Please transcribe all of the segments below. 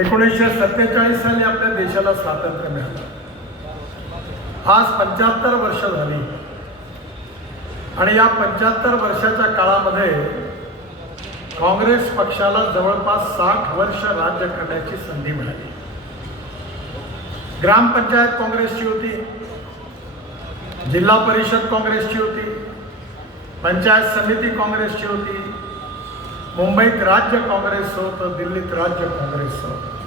एकोणीसशे सत्तेचाळीस साली आपल्या देशाला स्वातंत्र्य मिळालं. आज पंच्याहत्तर वर्ष झाली. आणि या पंच्याहत्तर वर्षाच्या काळामध्ये काँग्रेस पक्षाला जवळपास साठ वर्ष राज्य करण्याची संधी मिळाली. ग्रामपंचायत काँग्रेसची होती. जिल्हा परिषद काँग्रेसची होती. पंचायत समिती काँग्रेसची होती. मुंबईत राज्य काँग्रेस होतं दिल्लीत राज्य काँग्रेसचं होतं.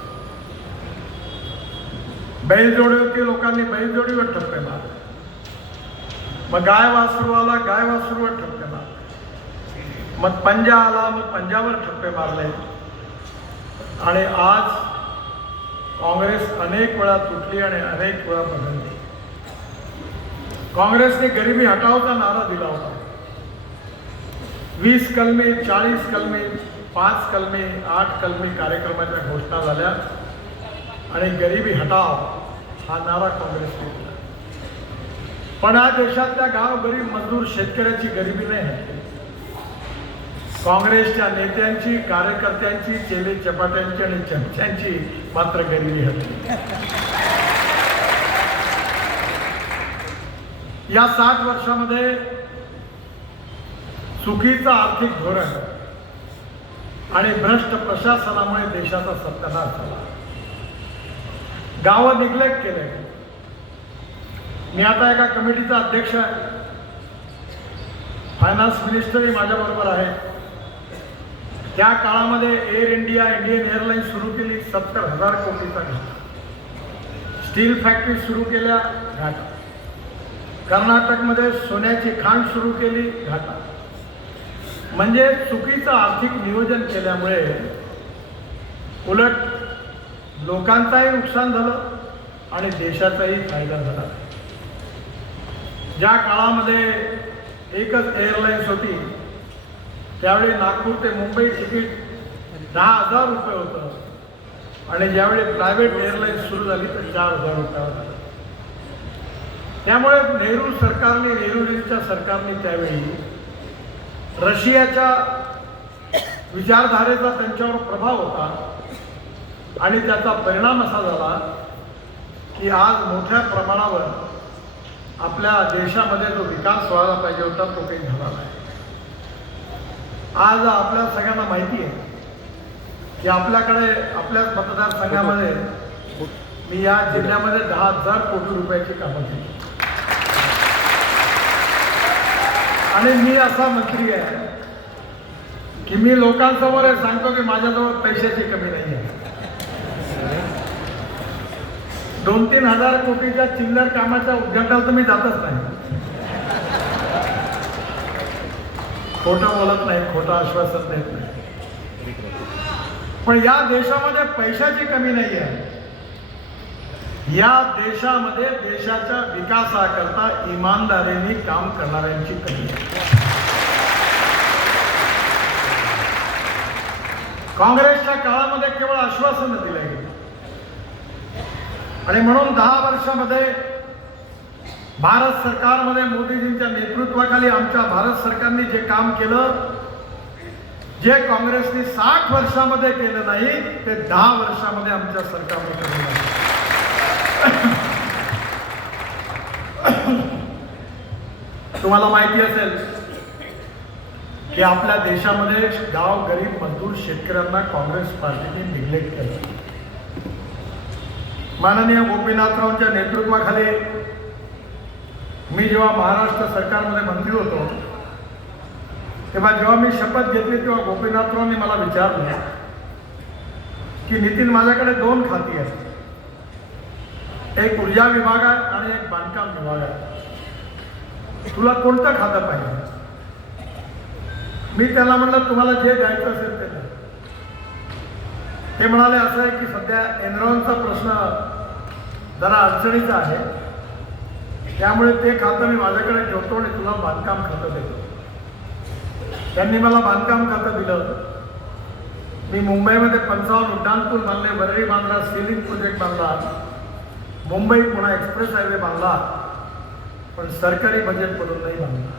बैलजोडी होती लोकांनी बैलजोडीवर ठप्पे मारले. मग गाय वासरू आला गाय वासरूवर ठप्पे मारले. मग पंजा आला मग पंजावर ठप्पे मारले. आणि आज काँग्रेस अनेक वेळा तुटली आणि अनेक वेळा बदलली. काँग्रेसने गरिबी हटावचा नारा दिला होता. वीस कलमे चाळीस कलमे पाच कलमे आठ कलमी कार्यक्रमाच्या घोषणा झाल्या. आणि गरिबी हटाव हा नारा काँग्रेसने दिला. पण या देशातल्या गाव गरीब मजदूर शेतकऱ्याची गरिबी नाही हटली काँग्रेसच्या नेत्यांची कार्यकर्त्यांची चेले चपाट्यांची आणि चमच्यांची मात्र गरिबी हटली. या सात वर्षामध्ये चुकीचं आर्थिक धोरण आणि भ्रष्ट प्रशासनामुळे देशाचा सत्यानाश झाला. गावं निग्लेक्ट केले. मी आता एका कमिटीचा अध्यक्ष आहे. फायनान्स मिनिस्टरही माझ्याबरोबर आहे. त्या काळामध्ये एअर इंडिया इंडियन एअरलाईन्स सुरू केली सत्तर हजार कोटीचा घाटा. स्टील फॅक्टरी सुरू केल्या घाटा. कर्नाटकमध्ये सोन्याची खाण सुरू केली घाटा. म्हणजे चुकीचं आर्थिक नियोजन केल्यामुळे उलट लोकांचाही नुकसान झालं आणि देशाचाही फायदा झाला. ज्या काळामध्ये एकच एअरलाईन्स होती त्यावेळी नागपूर ते मुंबई तिकीट दहा हजार रुपये होतं. आणि ज्यावेळी प्रायव्हेट एअरलाईन्स सुरू झाली तर चार हजार रुपयावर झालं. त्यामुळे नेहरू सरकारने नेहरूजींच्या सरकारने त्यावेळी रशियाच्या विचारधारेचा त्यांच्यावर प्रभाव होता आणि त्याचा परिणाम असा झाला की आज मोठ्या प्रमाणावर आपल्या देशामध्ये जो विकास व्हायला पाहिजे होता तो काही झाला नाही. आज आपल्या सगळ्यांना माहिती आहे की आपल्याकडे आपल्याच मतदारसंघामध्ये मी या जिल्ह्यामध्ये दहा हजार कोटी रुपयाची कामं केली. आणि मी असा मंत्री आहे की मी लोकांसमोर सांगतो की माझ्याजवळ पैशाची कमी नाही आहे दोन तीन हजार कोटीच्या चिल्लर कामाच्या उद्घाटनाला तर मी जातच नाही. खोटं बोलत नाही खोटं आश्वासन देत नाही. पण या देशामध्ये पैशाची कमी नाही आहे या देशामध्ये देशाच्या विकासाकरता इमानदारीने काम करणाऱ्यांची कमी काँग्रेसच्या काळामध्ये केवळ आश्वासनं दिले गेली. आणि म्हणून दहा वर्षामध्ये भारत सरकारमध्ये मोदीजींच्या नेतृत्वाखाली आमच्या भारत सरकारने जे काम केलं जे काँग्रेसने साठ वर्षामध्ये केलं नाही ते दहा वर्षामध्ये आमच्या सरकारने केलं नाही तुम्हाला माहिती असेल की आपल्या देशामध्ये गाव गरीब मजदूर शेतकऱ्यांना काँग्रेस पार्टीने निग्लेक्ट केलं. माननीय गोपीनाथरावांच्या नेतृत्वाखाली मी जेव्हा महाराष्ट्र सरकारमध्ये मंत्री होतो तेव्हा जेव्हा मी शपथ घेतली तेव्हा गोपीनाथरावांनी मला विचारलं की नितीन माझ्याकडे दोन खाती आहेत. एक ऊर्जा विभाग आहे आणि एक बांधकाम विभाग आहे. तुला कोणतं खातं पाहिजे? मी त्याला म्हटलं तुम्हाला जे द्यायचं असेल ते ते म्हणाले असं आहे की सध्या एनरॉनचा प्रश्न जरा अडचणीचा आहे. त्यामुळे ते खातं मी माझ्याकडे ठेवतो आणि तुला बांधकाम खातं देतो. त्यांनी मला बांधकाम खातं दिलं. मी मुंबईमध्ये पंचावन्न उड्डाणपूल बांधले वरळी बांधला सिलिंग प्रोजेक्ट बांधला. मुंबई पुणा एक्सप्रेस हायवे बांधला पण सरकारी बजेटमधून नाही बांधला.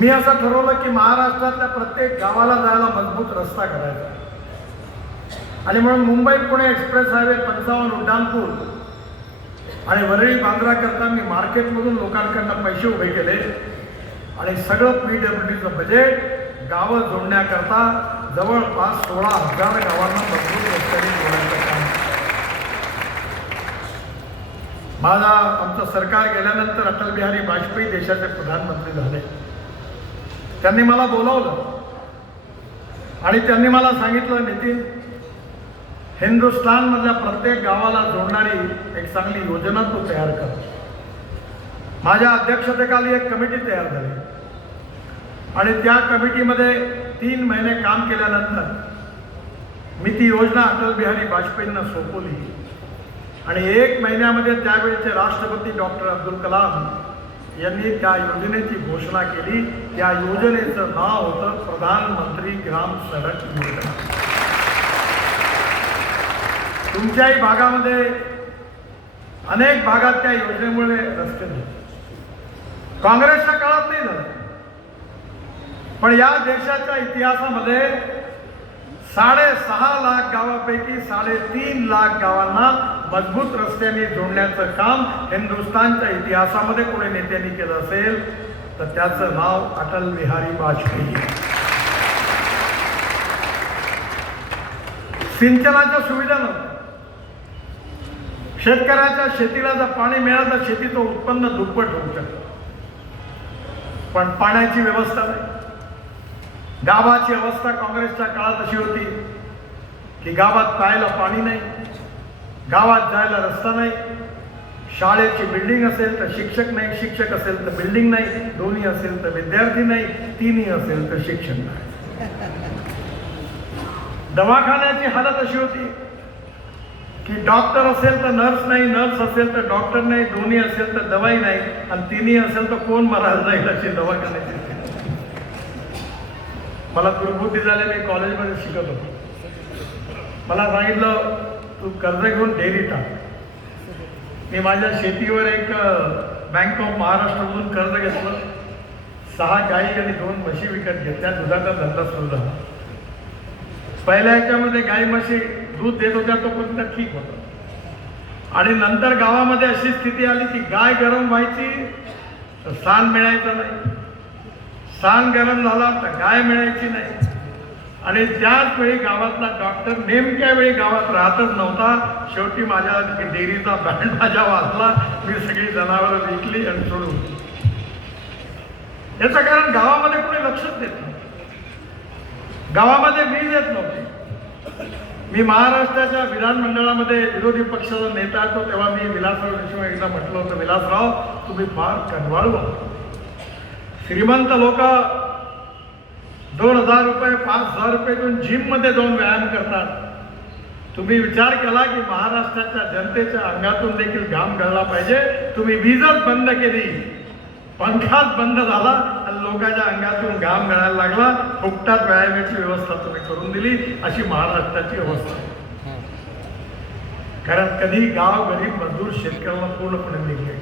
मी असं ठरवलं की महाराष्ट्रातल्या प्रत्येक गावाला जायला मजबूत रस्ता करायचा. आणि म्हणून मुंबई पुणे एक्सप्रेस हायवे पंचावन्न उड्डाणपूर आणि वरळी बांद्रा करता मी मार्केटमधून लोकांकडनं पैसे उभे केले. आणि सगळं पी डब्ल्यू बजेट गावं जोडण्याकरता जवळपास सोळा हजार गावांना मजबूत रस्त्याने जोडण्याचं काम केलं. माझा आमचं सरकार गेल्यानंतर अटल बिहारी वाजपेयी देशाचे प्रधानमंत्री झाले. त्यांनी मला बोलावलं. आणि त्यांनी मला सांगितलं नितीन हिंदुस्थानमधल्या प्रत्येक गावाला जोडणारी एक चांगली योजना तू तयार कर. माझ्या अध्यक्षतेखाली एक कमिटी तयार झाली. आणि त्या कमिटीमध्ये तीन महिने काम केल्यानंतर मी ती योजना अटल बिहारी वाजपेयींना सोपवली. आणि एक महिन्यामध्ये त्यावेळेचे राष्ट्रपती डॉक्टर अब्दुल कलाम यांनी त्या योजनेची घोषणा केली. त्या योजनेचं नाव होतं प्रधानमंत्री ग्राम सडक योजना. तुमच्याही भागामध्ये अनेक भागात त्या योजनेमुळे रस्ते झाले काँग्रेसच्या काळात नाही झालं. पण या देशाच्या इतिहासामध्ये साडेसहा लाख गावापैकी साडेतीन लाख गावांना मजबूत रस्त्याने जोडण्याचं काम हिंदुस्थानच्या इतिहासामध्ये कोणी नेत्यांनी केलं असेल तर त्याचं नाव अटल बिहारी वाजपेयी. सिंचनाच्या सुविधा नव्हत्या शेतकऱ्याच्या शेतीला जर पाणी मिळालं तर शेतीचं उत्पन्न दुप्पट होऊ शकतं. पण पाण्याची व्यवस्था नाही. गावाची अवस्था काँग्रेसच्या काळात अशी होती की गावात प्यायला पाणी नाही. गावात जायला रस्ता नाही. शाळेची बिल्डिंग असेल तर शिक्षक नाही शिक्षक असेल तर बिल्डिंग नाही दोन्ही असेल तर विद्यार्थी नाही तिन्ही असेल तर शिक्षण नाही. दवाखान्याची हालत अशी होती की डॉक्टर असेल तर नर्स नाही नर्स असेल तर डॉक्टर नाही दोन्ही असेल तर दवाई नाही आणि तिन्ही असेल तर कोण मरायला जाईल अशी दवाखान्याची मला दुर्बुद्धी झाली मी कॉलेजमध्ये शिकत होतो. मला सांगितलं तू कर्ज घेऊन डेअरी टाक. मी माझ्या शेतीवर एक बँक ऑफ महाराष्ट्रमधून कर्ज घेतलं. सहा गाई आणि दोन म्हशी विकत घेतल्या. दुधाचा धंदा सुरू झाला. पहिल्या ह्याच्यामध्ये गाई म्हशी दूध देत होत्या तोपर्यंत ठीक होतं. आणि नंतर गावामध्ये अशी स्थिती आली की गाय गरम व्हायची तर सान मिळायचं नाही. सान गरम झाला तर गाय मिळायची नाही. आणि त्याच वेळी गावातला डॉक्टर नेमक्या वेळी गावात राहतच नव्हता शेवटी माझ्या डेअरीचा बँड माझ्या वाचला मी सगळी जनावरं विकली आणि सोडून. याचं कारण गावामध्ये कोणी लक्षच देत नव्हतं. गावामध्ये वीज येत नव्हती. मी महाराष्ट्राच्या विधानमंडळामध्ये विरोधी पक्षाचा नेता होतो तेव्हा मी विलासराव देशमुख एकदा म्हटलं होतं विलासराव तुम्ही फार कनवाळू श्रीमंत लोक दोन हजार रुपये पाच हजार रुपये घेऊन जिममध्ये जाऊन व्यायाम करतात. तुम्ही विचार केला की महाराष्ट्राच्या जनतेच्या अंगातून देखील घाम गळला पाहिजे. तुम्ही वीजच बंद केली. पंखाच बंद झाला आणि लोकांच्या अंगातून घाम गळायला लागला. फुकटात व्यायामाची व्यवस्था तुम्ही करून दिली. अशी महाराष्ट्राची अवस्था. कारण कधी गाव गरीब मजदूर शेतकऱ्याला पूर्णपणे निघले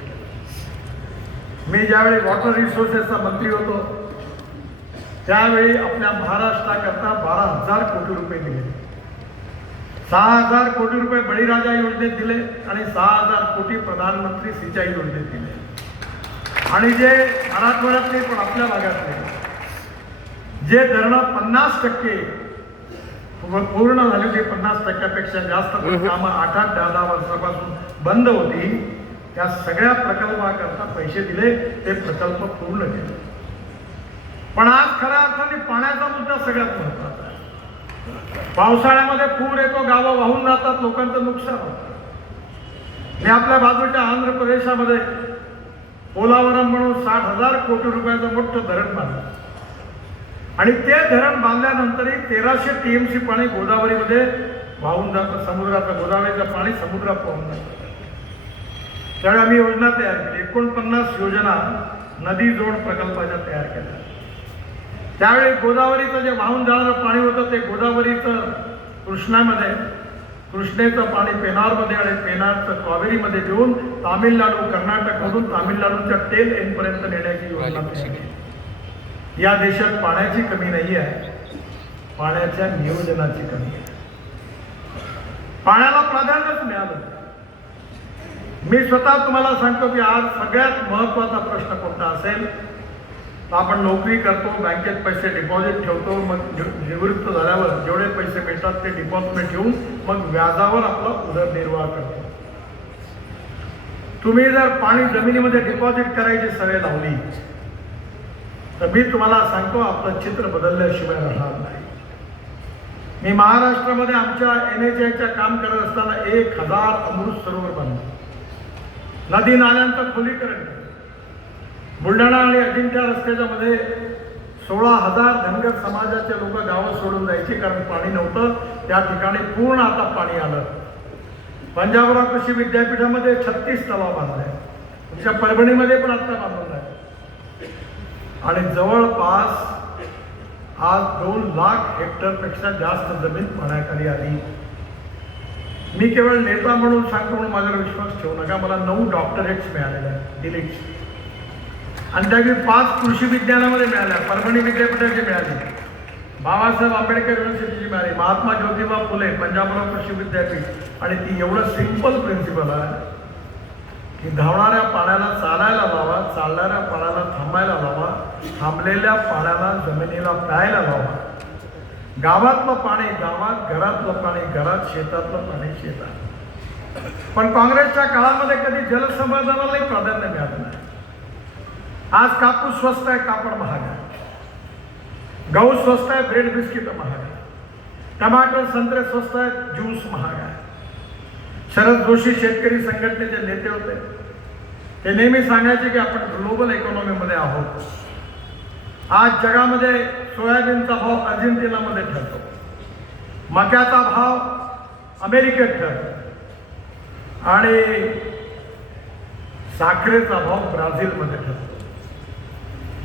मी ज्यावेळी वॉटर रिसोर्सेसचा मंत्री होतो त्यावेळी आपल्या महाराष्ट्राकरता बारा हजार कोटी रुपये दिले. सहा हजार कोटी रुपये बळीराजा योजनेत दिले आणि सहा हजार कोटी प्रधानमंत्री सिंचाई योजनेत दिले. आणि जे मराठवाड्यातले पण आपल्या भागातले जे धरणं पन्नास टक्के पूर्ण झाली होती पन्नास टक्क्यापेक्षा जास्त कामं आठ आठ दहा दहा वर्षापासून बंद होती. त्या सगळ्या प्रकल्पाकरता पैसे दिले ते प्रकल्प पूर्ण केले. पण आज खऱ्या अर्थाने पाण्याचा मुद्दा सगळ्यात महत्त्वाचा आहे. पावसाळ्यामध्ये पूर येतो गावं वाहून जातात लोकांचं नुकसान होतं. मी आपल्या बाजूच्या आंध्र प्रदेशामध्ये पोलावरम म्हणून साठ हजार कोटी रुपयाचं मोठं धरण बांधलं. आणि ते धरण बांधल्यानंतरही तेराशे टीएमसी पाणी गोदावरीमध्ये वाहून जातं समुद्राचं गोदावरीचं पाणी समुद्रात वाहून जातं. त्यावेळी आम्ही योजना तयार केली. एकोणपन्नास योजना नदी जोड प्रकल्पाच्या तयार केल्या. त्यावेळी गोदावरीचं जे वाहून जाणारं पाणी होतं ते गोदावरीचं कृष्णामध्ये कृष्णेचं पाणी पेनारमध्ये आणि पेनारचं कावेरीमध्ये देऊन तामिळनाडू कर्नाटकमधून तामिळनाडूच्या टेल एंडपर्यंत नेण्याची योजना या देशात पाण्याची कमी नाही आहे. पाण्याच्या नियोजनाची कमी आहे. पाण्याला प्राधान्यच मिळालं. मी स्वतः तुम्हाला सांगतो की आज सगळ्यात महत्त्वाचा प्रश्न कोणता असेल? आपण नोकरी करतो बँकेत पैसे डिपॉझिट ठेवतो मग निवृत्त झाल्यावर जेवढे पैसे मिळतात ते डिपॉझिट ठेवून मग व्याजावर आपला उदरनिर्वाह करतो तुम्ही जर पाणी जमिनीमध्ये डिपॉझिट करायची सवय लावली तर मी तुम्हाला सांगतो आपलं चित्र बदलल्याशिवाय राहणार नाही मी महाराष्ट्रामध्ये आमच्या एन एच आयच्या काम करत असताना एक हजार अमृत सरोवर बांधले नदी नाल्यांचं खोलीकरण केलं. बुलढाणा आणि अजिंठा रस्त्याच्या मध्ये सोळा हजार धनगर समाजाचे लोक गावं सोडून जायचे कारण पाणी नव्हतं. त्या ठिकाणी पूर्ण आता पाणी आलं. पंजाबराव कृषी विद्यापीठामध्ये छत्तीस तलाव बांधलाय तुमच्या परभणीमध्ये पण आता बांधून आहे आणि जवळपास आज दोन लाख हेक्टरपेक्षा जास्त जमीन पाण्याखाली आली. मी केवळ नेता म्हणून सांगतो म्हणून माझ्यावर विश्वास ठेवू नका. मला नऊ डॉक्टरेट्स मिळालेले आहेत. डिलीट्स आणि त्याची पाच कृषी विज्ञानामध्ये मिळाल्या परभणी विद्यापीठाची मिळाली बाबासाहेब आंबेडकर युनिव्हर्सिटीची मिळाली महात्मा ज्योतिबा फुले पंजाबराव कृषी विद्यापीठ. आणि ती एवढं सिंपल प्रिन्सिपल आहे की धावणाऱ्या पाण्याला चालायला लावा चालणाऱ्या पाण्याला थांबायला लावा थांबलेल्या पाण्याला जमिनीला प्यायला लावा. गावातलं पाणी गावात घरातलं पाणी घरात शेतातलं पाणी शेतात. पण काँग्रेसच्या काळामध्ये कधी जलसंवर्धनालाही प्राधान्य मिळालं नाही. आज कापूस स्वस्त आहे कापड महाग आहे. गहू स्वस्त आहे ब्रेड बिस्किट महाग आहे. टमाटर संत्रे स्वस्त आहेत ज्यूस महाग आहे. शरद जोशी शेतकरी संघटनेचे नेते होते. ते नेहमी सांगायचे की आपण ग्लोबल इकॉनॉमीमध्ये आहोत. आज जगामध्ये सोयाबीनचा भाव अर्जेंटिनामध्ये ठरतो. मक्याचा भाव अमेरिकेत ठरतो. आणि साखरेचा भाव ब्राझीलमध्ये ठरतो.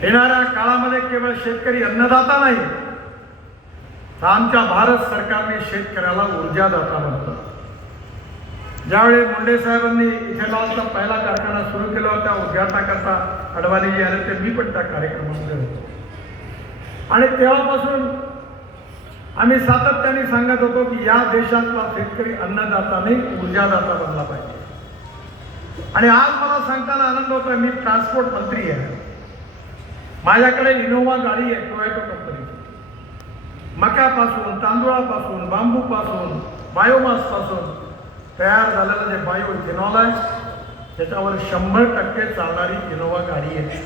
येणाऱ्या काळामध्ये केवळ शेतकरी अन्नदाता नाही तर आमच्या भारत सरकारने शेतकऱ्याला ऊर्जादाता म्हटलं ज्यावेळी मुंडे साहेबांनी इथेनॉलचा पहिला कारखाना सुरू केला होता उद्घाटनाकरता अडवाणीजी आले ते मी पण त्या कार्यक्रमामध्ये होतो. आणि तेव्हापासून आम्ही सातत्याने सांगत होतो की या देशातला शेतकरी अन्नदाता नाही ऊर्जादाता बनला पाहिजे. आणि आज मला सांगताना आनंद होतोय मी ट्रान्सपोर्ट मंत्री आहे. माझ्याकडे इनोवा गाडी आहे टोयॅटो कंपनी मक्यापासून तांदूळापासून बांबूपासून बायोमासपासून तयार झालेलं जे बायो इथेनॉल आहे त्याच्यावर शंभर टक्के चालणारी इनोवा गाडी आहे.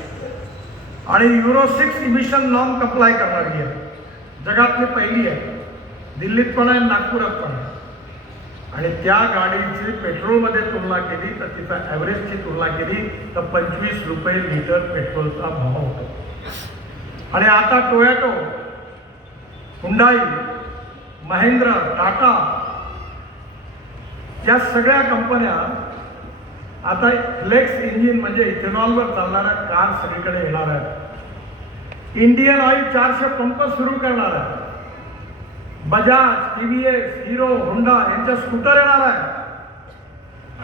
आणि Euro six emission norm comply करणारी आहे. जगातली पहिली आहे. दिल्लीत पण आहे नागपुरात पण आहे. आणि त्या गाडीची पेट्रोलमध्ये तुलना केली तर तिचा ॲव्हरेजची तुलना केली तर पंचवीस रुपये लिटर पेट्रोलचा भाव होतो. आणि आता टोयॅटो हुंडाई महिंद्रा टाटा या सगळ्या कंपन्या आता फ्लेक्स इंजिन म्हणजे इथेनॉलवर चालणाऱ्या कार सगळीकडे येणार आहेत. इंडियन ऑइल चारशे पंप सुरू करणार आहे Bajaj T V S Hero Honda यांच्या स्कूटर येणार आहे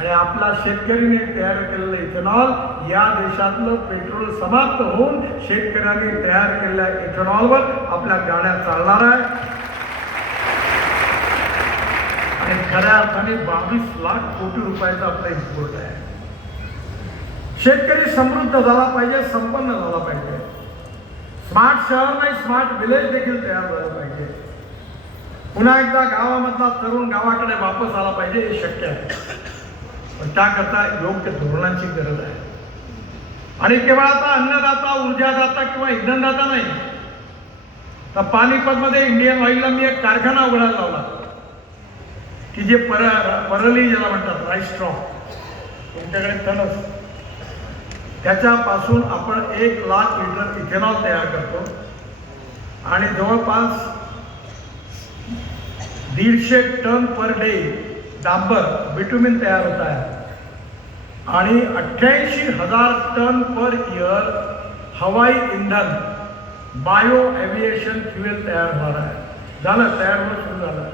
आणि आपला शेतकरीने तयार केलेलं इथेनॉल या देशातलं पेट्रोल समाप्त होऊन शेतकऱ्यांनी तयार केलेल्या इथेनॉलवर आपल्या गाड्या चालणार आहे आणि खऱ्या अर्थाने बावीस लाख कोटी रुपयाचा आपला इम्पोर्ट आहे. शेतकरी समृद्ध झाला पाहिजे संपन्न झाला पाहिजे. स्मार्ट शहर नाही स्मार्ट विलेज देखील तयार झालं पाहिजे. पुन्हा एकदा गावामधला तरुण गावाकडे वापस आला पाहिजे हे शक्य आहे. पण त्याकरता योग्य धोरणांची गरज आहे. आणि केवळ आता अन्नदाता ऊर्जादाता किंवा इंधनदाता नाही. तर पानिपतमध्ये इंडियन ऑइलला मी एक कारखाना उघडायला लावला. की जे पर परली ज्याला म्हणतात राईस स्ट्रॉक तुमच्याकडे तणस त्याच्यापासून आपण एक लाख लिटर इथेनॉल तयार करतो. आणि जवळपास दीडशे टन पर डे डांबर बिटुमिन तयार होत आहे. आणि अठ्ठ्याऐंशी हजार टन पर इयर हवाई इंधन बायो एव्हिएशन फ्युएल तयार होणार आहे. झालं तयार होणं सुरू झालं.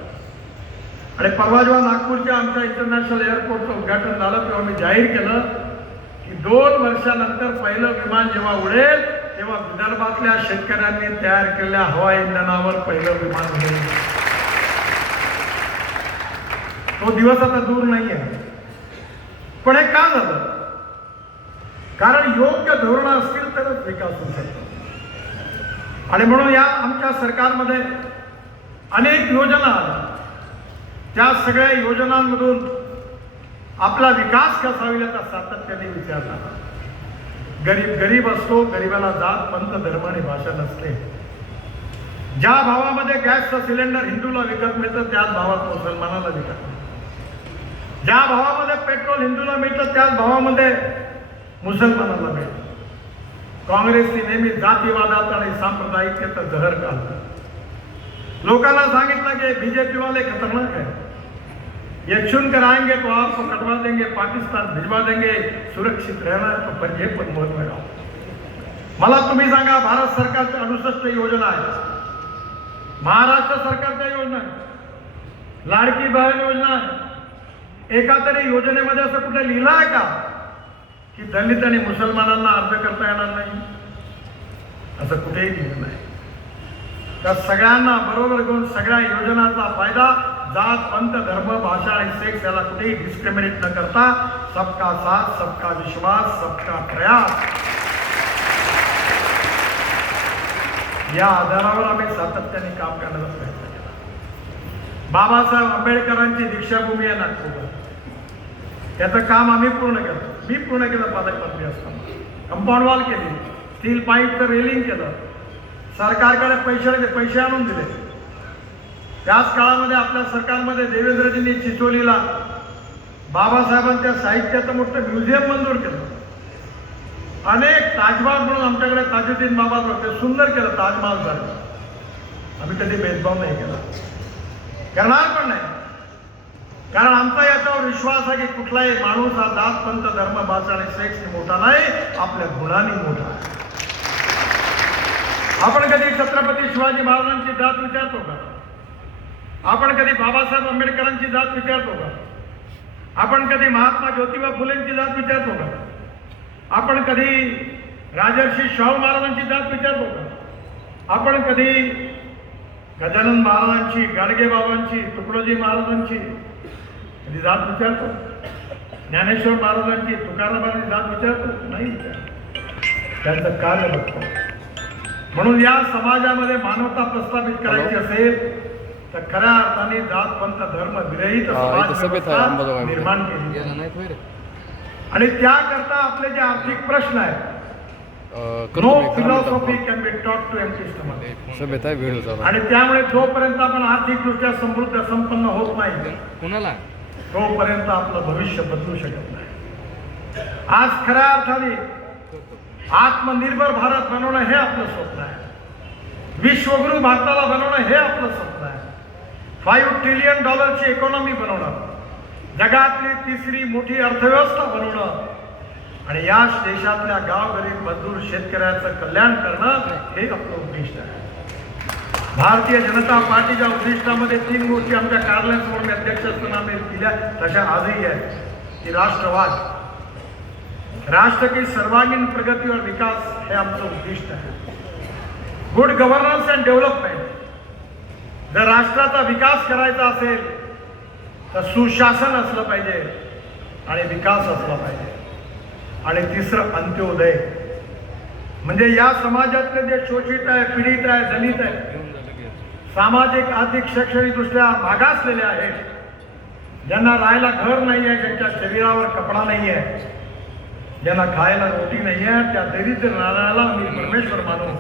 आणि परवा जेव्हा नागपूरच्या आमच्या इंटरनॅशनल एअरपोर्टचं उद्घाटन झालं तेव्हा मी जाहीर केलं की दोन वर्षानंतर पहिलं विमान जेव्हा उडेल तेव्हा विदर्भातल्या शेतकऱ्यांनी तयार केलेल्या हवाई इंधनावर पहिलं विमान उडेल. तो दिवस आता दूर नाही आहे पण हे का झालं. कारण योग्य धोरणं असतील तरच विकास होऊ शकतो. आणि म्हणून या आमच्या सरकारमध्ये अनेक योजना आल्या त्या सगळ्या योजनांमधून आपला विकास कसा होईल याचा सातत्याने विचार झाला. गरीब गरीब असतो गरीबाला जात पंथ धर्म आणि भाषा नसते. ज्या भावामध्ये गॅसचा सिलेंडर हिंदूला विकत मिळतं त्याच भावात मुसलमानाला विकत मिळतं. ज्या भावामध्ये पेट्रोल हिंदूला मिळतं त्याच भावामध्ये मुसलमानाला मिळतं. काँग्रेसने नेहमी जातीवादात आणि सांप्रदायिकतेचं जहर काढलं लोकांना सांगितलं की बीजेपी वाले खतरनाक आहे ये चुनकर आएंगे तो आपको कटवा देंगे पाकिस्तान भिजवा देंगे सुरक्षित रहना है तो हे पर मोहर आहे मला तुम्ही सांगा भारत सरकारच्या अडुसष्ट योजना आहेत महाराष्ट्र सरकारच्या योजना आहेत लाडकी बहन योजना आहे. एका तरी योजनेमध्ये असं कुठे लिहिलं आहे का? की दलित आणि मुसलमानांना अर्ज करता येणार नाही? असं कुठेही लिहिलं नाही. त्या सगळ्यांना बरोबर घेऊन सगळ्या योजनांचा फायदा जात पंत धर्म भाषा आणि सेक्स याला कुठेही डिस्क्रिमिनेट न करता सबका साथ सबका विश्वास सबका प्रयास. या आधारावर आम्ही सातत्याने काम करण्याचा प्रयत्न बाबासाहेब आंबेडकरांची दीक्षाभूमी आहे नागपूर त्याचं काम आम्ही पूर्ण केलं. मी पूर्ण केलं पालकमंत्री असताना. कंपाऊंड वॉल केली. स्टील पाईपचं रेलिंग केलं. सरकारकडे पैसे पैसे आणून दिले. त्याच काळामध्ये आपल्या सरकारमध्ये देवेंद्रजींनी चिचोलीला बाबासाहेबांच्या साहित्याचं मोठं म्युझियम मंजूर केलं. अनेक ताजमहाल म्हणून आमच्याकडे ताजुद्दीन बाबा होते. सुंदर केलं ताजमहाल सारखं. आम्ही कधी भेदभाव नाही केला. करणार पण नाही. कारण आमचा याच्यावर विश्वास आहे की कुठलाही माणूस हा जात पंत धर्म भाषा आणि सेक्स मोठा नाही आपल्या गुणांनी मोठा आहे. आपण कधी छत्रपती शिवाजी महाराजांची जात विचारतो का? आपण कधी बाबासाहेब आंबेडकरांची जात विचारतो का? आपण कधी महात्मा ज्योतिबा फुलेंची जात विचारतो का? आपण कधी राजर्षी शाहू महाराजांची जात विचारतो का? आपण कधी गजानन महाराजांची गाडगे बाबांची तुकडोजी महाराजांची. कधी जात विचारतो? ज्ञानेश्वर महाराजांची तुकारामांची जात विचारतो? नाही त्यांचं कार्य बघतो. म्हणून या समाजामध्ये मानवता प्रस्थापित करायची असेल तर खऱ्या अर्थाने जात पंथ धर्म विरहित. निर्माण केली. आणि त्याकरता आपले जे आर्थिक प्रश्न आहेत करतो. सभेत आहे व्हिडिओ चालू. आणि त्यामुळे जोपर्यंत आपण आर्थिकदृष्ट्या समृद्ध संपन्न होत नाही कुणाला? तोपर्यंत आपलं भविष्य बदलू शकत नाही. आज खऱ्या अर्थाने आत्मनिर्भर भारत बनवणं हे आपलं स्वप्न आहे. विश्वगुरु भारताला बनवणं हे आपलं स्वप्न आहे. फाईव्ह ट्रिलियन डॉलरची इकॉनॉमी बनवणं. जगातली तिसरी मोठी अर्थव्यवस्था बनवणं. आणि या देशातल्या गाव गरीब मजदूर शेतकऱ्याचं कल्याण करणं हे आपलं उद्दिष्ट आहे. भारतीय जनता पार्टीच्या उद्दिष्टामध्ये तीन गोष्टी आमच्या कार्यालयासमोर मी अध्यक्ष असताना आम्ही दिल्या तशा आजही आहेत. की राष्ट्रवाद. राष्ट्र की सर्वांगीण प्रगती और विकास हे आमचं उद्दिष्ट आहे. गुड गव्हर्नन्स अँड डेव्हलपमेंट जर राष्ट्राचा विकास करायचा असेल तर सुशासन असलं पाहिजे आणि विकास असला पाहिजे. आणि तिसरं अंत्योदय. म्हणजे या समाजातले जे शोषित आहे पीडित आहे दलित आहे सामाजिक आर्थिक शैक्षणिकदृष्ट्या मागासलेले आहेत. ज्यांना राहायला घर नाही आहे ज्यांच्या शरीरावर कपडा नाही आहे ज्यांना खायला रोटी नाही आहे त्या दरिद्र नारायणाला मी परमेश्वर मानू.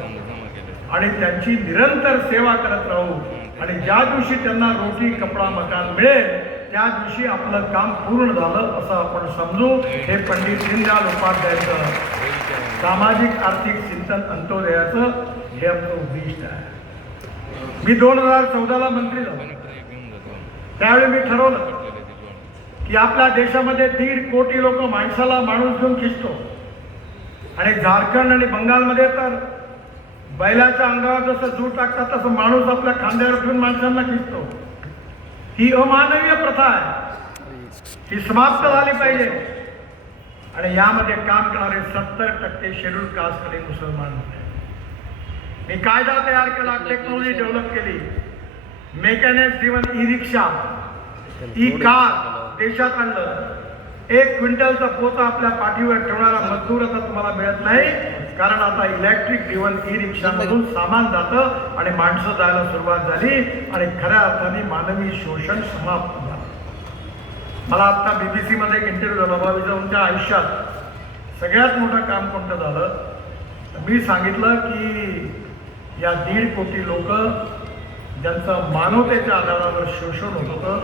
आणि त्यांची निरंतर सेवा करत राहू. आणि ज्या दिवशी त्यांना रोटी कपडा मकान मिळेल त्या दिवशी आपलं काम पूर्ण झालं असं आपण समजू. हे पंडित दीनदयाल उपाध्यायचं सामाजिक आर्थिक चिंतन अंत्योदयाचं हे आपलं उद्दिष्ट आहे. मी दोन हजार चौदाला मंत्री झालो त्यावेळी मी ठरवलं की आपल्या देशामध्ये दीड कोटी लोक माणसाला माणूस घेऊन खिचतो आणि झारखंड आणि बंगालमध्ये तर बैलाच्या अंगावर जसं जूट टाकतात तसं माणूस आपल्या खांद्यावर ठेवून माणसांना खिचतो ही अमानवीय प्रथा आहे. ही समाप्त झाली पाहिजे. आणि यामध्ये काम करणारे सत्तर टक्के शेड्यूल कास्टकडे मुसलमान होते. मी कायदा तयार केला टेक्नॉलॉजी डेव्हलप केली. Mechanics even e rickshaw e car देशात आणलं. एक क्विंटलचा पोता आपल्या पाठीवर ठेवणारा मजदूर आता तुम्हाला मिळत नाही. कारण आता इलेक्ट्रिक ड्रिव्हन ई रिक्षामधून सामान जातं आणि माणसं जायला सुरुवात झाली आणि खऱ्या अर्थाने मानवी शोषण समाप्त झालं. मला आता बी सीमध्ये एक इंटरव्ह्यू झाला. बाबा विजयच्या आयुष्यात. सगळ्यात मोठं काम कोणतं झालं? मी सांगितलं की या दीड कोटी लोक ज्यांचं मानवतेच्या आधारावर शोषण होत होतं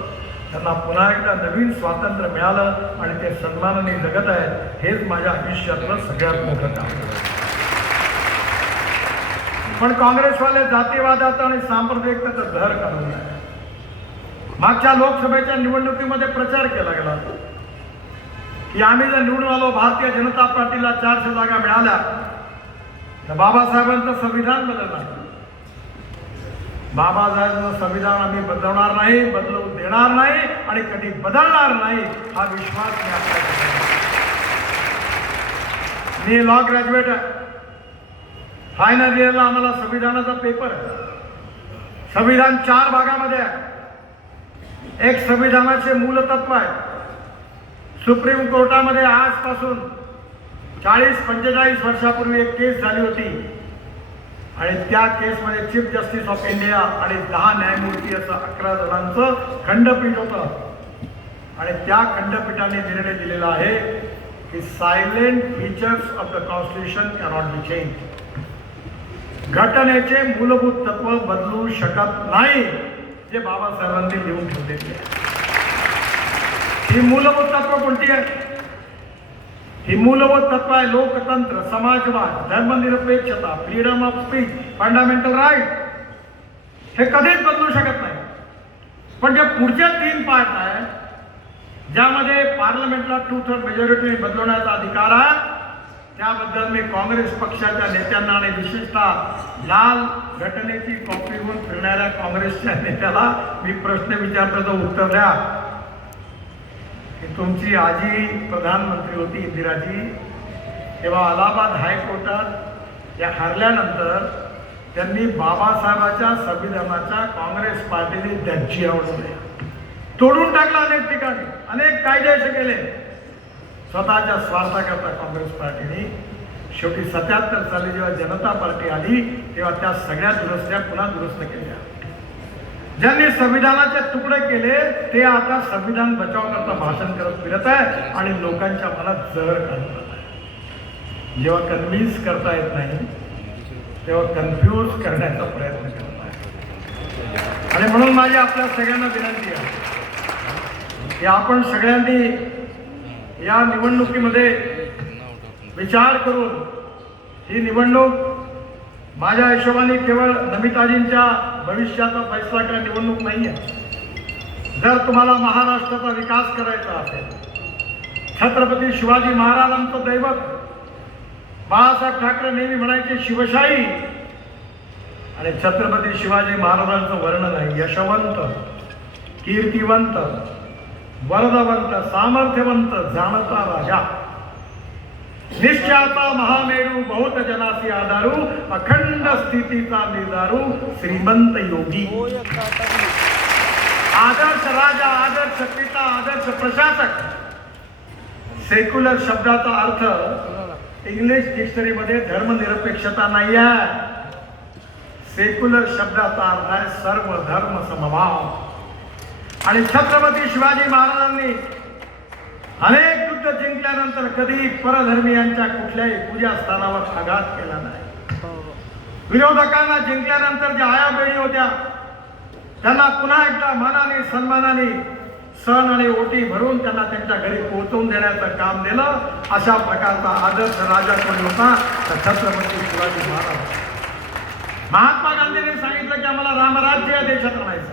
त्यांना पुन्हा एकदा नवीन स्वातंत्र्य मिळालं आणि ते सन्मानाने जगत आहेत हेच माझ्या आयुष्यातलं सगळ्यात मोठं काम. पण काँग्रेसवाले जातीवादाचा आणि सांप्रदायिकतेचा धर काढून आहे मागच्या लोकसभेच्या निवडणुकीमध्ये प्रचार केला गेला की आम्ही जर निवडून आलो भारतीय जनता पार्टीला चारशे जागा मिळाल्या तर बाबासाहेबांचं संविधान बदलणार. बाबासाहेबांचं संविधान आम्ही बदलवणार नाही बदलवू देणार नाही आणि कधी बदलणार नाही हा विश्वास मी मी लॉ ग्रॅज्युएट आहे. फायनल इयरला आम्हाला संविधानाचा पेपर आहे. संविधान चार भागामध्ये आहे. एक संविधानाचे मूलतत्व आहे. सुप्रीम कोर्टामध्ये आजपासून चाळीस पंचेचाळीस वर्षापूर्वी एक केस झाली होती. आणि त्या केसमध्ये चीफ जस्टिस ऑफ इंडिया आणि दहा न्यायमूर्ती असं अकरा जणांचं खंडपीठ होतं. आणि त्या खंडपीठाने निर्णय दिलेला आहे की silent features of the constitution cannot be change घटनेचे मूलभूत तत्व बदलू शकत नाही जे बाबासाहेबांनी लिहून ठेवलेली आहे. ही मूलभूत तत्व कोणती आहे? ही मूलभूत तत्व आहे लोकतंत्र समाजवाद धर्मनिरपेक्षता freedom of speech fundamental right हे कधीच बदलू शकत नाही. पण जे पुढचे तीन पार्ट आहे ज्यामध्ये पार्लमेंटला टू थर्ड मेजॉरिटी बदलवण्याचा अधिकार आहे त्याबद्दल मी काँग्रेस पक्षाच्या नेत्यांना आणि विशेषतः लाल घटनेची कॉपी घेऊन फिरणाऱ्या काँग्रेसच्या नेत्याला मी प्रश्न विचारतो तर उत्तर द्या. की तुमची आजी प्रधानमंत्री होती इंदिराजी. तेव्हा अलाहाबाद हायकोर्टात या हरल्यानंतर त्यांनी बाबासाहेबाच्या संविधानाच्या काँग्रेस पार्टीने धज्जी आवडवल्या तोडून टाकला अनेक ठिकाणी अनेक कायदे असे केले. स्वतःच्या स्वार्थाकरता काँग्रेस पार्टीने शेवटी सत्याहत्तर साली जेव्हा जनता पार्टी आली तेव्हा त्या सगळ्या दुरुस्त्या पुन्हा दुरुस्त केल्या. ज्यांनी संविधानाचे तुकडे केले ते आता संविधान बचाव करता भाषण करत फिरत आहे आणि लोकांच्या मनात जहर घालत आहे. जेव्हा कन्व्हिन्स करता येत नाही तेव्हा कन्फ्यूज करण्याचा प्रयत्न करत आहे. आणि म्हणून माझी आपल्या सगळ्यांना विनंती आहे की आपण सगळ्यांनी या निवडणुकीमध्ये विचार करून ही निवडणूक माझ्या हिशोबाने केवळ नमिताजींच्या भविष्याचा फैसला काय निवडणूक नाही आहे जर तुम्हाला महाराष्ट्राचा विकास करायचा असेल छत्रपती शिवाजी महाराजांचं दैवत बाळासाहेब ठाकरे नेहमी म्हणायचे शिवशाही आणि छत्रपती शिवाजी महाराजांचं वर्णन आहे यशवंत कीर्तिवंत वरदवंत सामर्थ्यवंत जाणता राजा। निश्चयाचा महामेरू बहुत जनासी आधारू अखंड स्थितीचा निर्धारू श्रीमंत योगी। आदर्श राजा आदर्श पिता आदर्श प्रशासक। सेक्युलर शब्दाचा अर्थ इंग्लिश डिक्शनरीमध्ये धर्मनिरपेक्षता नाही आहे सेक्युलर शब्दाचा अर्थ आहे सर्व धर्म समभाव। आणि छत्रपती शिवाजी महाराजांनी अनेक युद्ध जिंकल्यानंतर कधी परधर्मीयांच्या कुठल्याही पूजा स्थानावर आघात केला नाही. विरोधकांना जिंकल्यानंतर ज्या आयाबेळी होत्या त्यांना पुन्हा एकदा मानाने सन्मानाने सण आणि ओटी भरून त्यांना त्यांच्या घरी पोहोचवून देण्याचं काम दिलं अशा प्रकारचा आदर्श राजा कोणी होता तर छत्रपती शिवाजी महाराज. महात्मा गांधींनी सांगितलं की आम्हाला रामराज्य या देशात आणायचं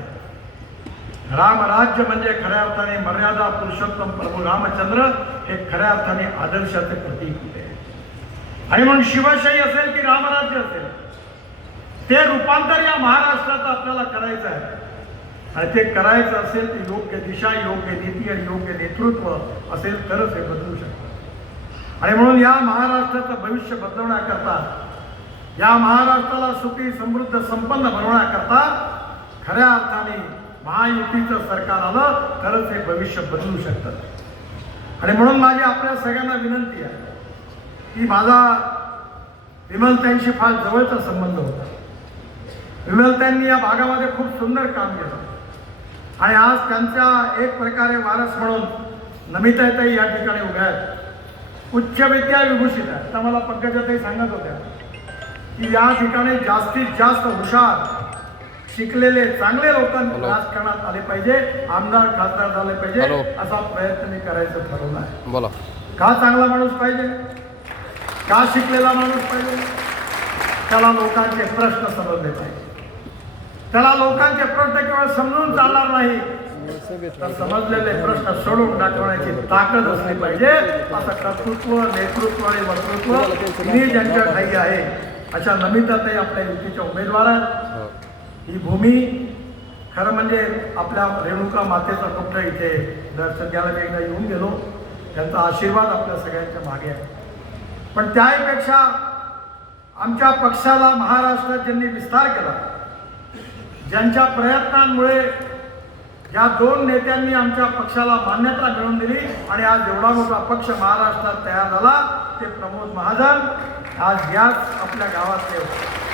रामराज्य म्हणजे खऱ्या अर्थाने मर्यादा पुरुषोत्तम प्रभू रामचंद्र हे खऱ्या अर्थाने आदर्शाचे प्रतीक होते. आणि म्हणून शिवशाही असेल की रामराज्य असेल ते रूपांतर या महाराष्ट्राचं आपल्याला करायचं आहे. आणि ते करायचं असेल ती योग्य दिशा योग्य नीती आणि योग्य नेतृत्व असेल तरच हे बदलू शकतं. आणि म्हणून या महाराष्ट्राचं भविष्य बदलवण्याकरता या महाराष्ट्राला सुखी समृद्ध संपन्न बनवण्याकरता खऱ्या अर्थाने महायुतीचं सरकार आलं तरच हे भविष्य बदलू शकतं. आणि म्हणून माझी आपल्या सगळ्यांना विनंती आहे की माझा विमलताईंशी फार जवळचा संबंध होता. विमलताईंनी या भागामध्ये खूप सुंदर काम केलं. आणि आज त्यांच्या एक प्रकारे वारस म्हणून नमिताताई या ठिकाणी उभ्या आहेत. उच्च विद्या विभूषित आहे आता मला पंकजाताई सांगत होत्या की या ठिकाणी जास्तीत जास्त हुशार शिकलेले चांगले लोकांना राजकारणात आले पाहिजे आमदार खासदार झाले पाहिजे. असा प्रयत्न मी करायचं ठरवला आहे. बोला. का चांगला माणूस पाहिजे? का शिकलेला माणूस पाहिजे? त्याला लोकांचे प्रश्न समजले पाहिजे. त्याला लोकांचे प्रश्न केवळ समजून चालणार नाही तर समजलेले प्रश्न सोडून दाखवण्याची ताकद असली पाहिजे असं कर्तृत्व नेतृत्व आणि वक्तृत्व तिन्ही ज्यांच्या ठाई आहे. अशा नमिताताई आपल्या युतीच्या उमेदवार आहेत. ही भूमी खरं म्हणजे आपल्या रेणुका मातेचा पुत्र इथे दर्शन घ्यायला मी एकदा येऊन गेलो. त्यांचा आशीर्वाद आपल्या सगळ्यांच्या मागे आहे. पण त्याहीपेक्षा आमच्या पक्षाला महाराष्ट्रात ज्यांनी विस्तार केला ज्यांच्या प्रयत्नांमुळे या दोन नेत्यांनी आमच्या पक्षाला मान्यता मिळवून दिली आणि आज एवढा मोठा पक्ष महाराष्ट्रात तयार झाला ते प्रमोद महाजन आज याच आपल्या गावातले होते.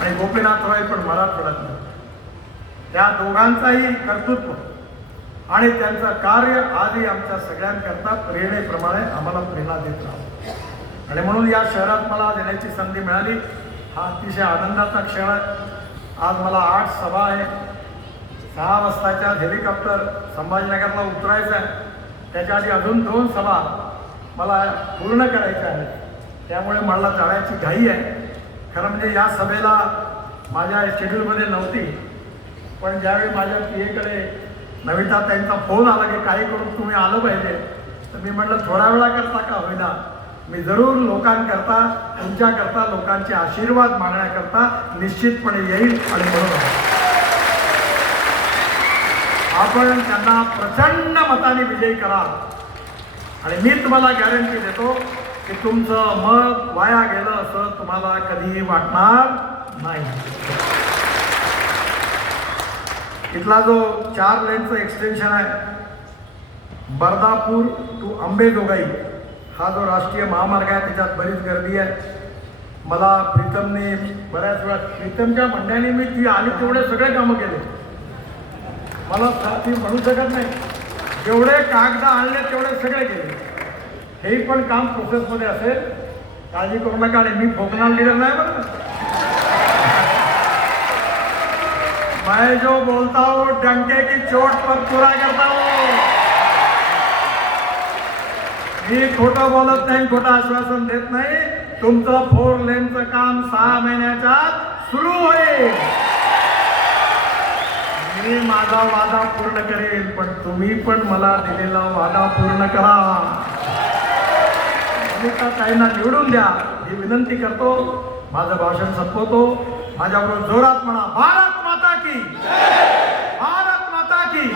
आणि गोपीनाथ रॉय पण पडत नाही त्या दोघांचाही कर्तृत्व आणि त्यांचं कार्य आजही आमच्या सगळ्यांकरता प्रेरणेप्रमाणे आम्हाला प्रेरणा देत राहतो. आणि म्हणून या शहरात मला देण्याची संधी मिळाली. हा अतिशय आनंदाचा क्षण आहे. आज मला आठ सभा आहे. सहा वाजताच्या हेलिकॉप्टर संभाजीनगरला उतरायचं आहे. त्याच्या आधी अजून दोन सभा मला पूर्ण करायच्या आहेत. त्यामुळे मला जाण्याची घाई आहे. खरं म्हणजे या सभेला माझ्या शेड्यूलमध्ये नव्हती पण ज्यावेळी माझ्या पी एकडे नविता त्यांचा फोन आला की काही करून तुम्ही आलं पाहिजे तर मी म्हटलं थोड्या वेळाकरता का होईना. मी जरूर लोकांकरता तुमच्याकरता लोकांचे आशीर्वाद मागण्याकरता निश्चितपणे येईल आणि म्हणून आपण त्यांना प्रचंड मताने विजयी करा. आणि मी तुम्हाला गॅरंटी देतो की तुमचं मत वाया गेलं असं तुम्हाला कधीही वाटणार नाही. इथला जो चार लेनचं एक्सटेन्शन आहे बर्दापूर टू अंबेजोगाई हा जो राष्ट्रीय महामार्ग आहे त्याच्यात बरीच गर्दी आहे. मला प्रीतमने बऱ्याच वेळा प्रीतमच्या म्हणण्याने मी ती आली तेवढे सगळे कामं केले. मला ती म्हणू शकत नाही. जेवढे कागद आणले तेवढे सगळे केले. हे पण काम प्रोसेसमध्ये असेल. काळजी करू नका आणि मी फोकणार लिडर नाही बरं का. मैं जो बोलता हूँ डंके की चोट पर पूरा करता हूँ. मी खोटं बोलत नाही खोटं आश्वासन देत नाही. तुमचं फोर लेनचं काम सहा महिन्याच्या सुरू होईल. मी माझा वादा पूर्ण करेल पण तुम्ही पण मला दिलेला वादा पूर्ण करा. नेता ताईंना निवडून द्या. ही विनंती करतो माझं भाषण संपवतो. माझ्याबरोबर जोरात म्हणा भारत माता की भारत माता की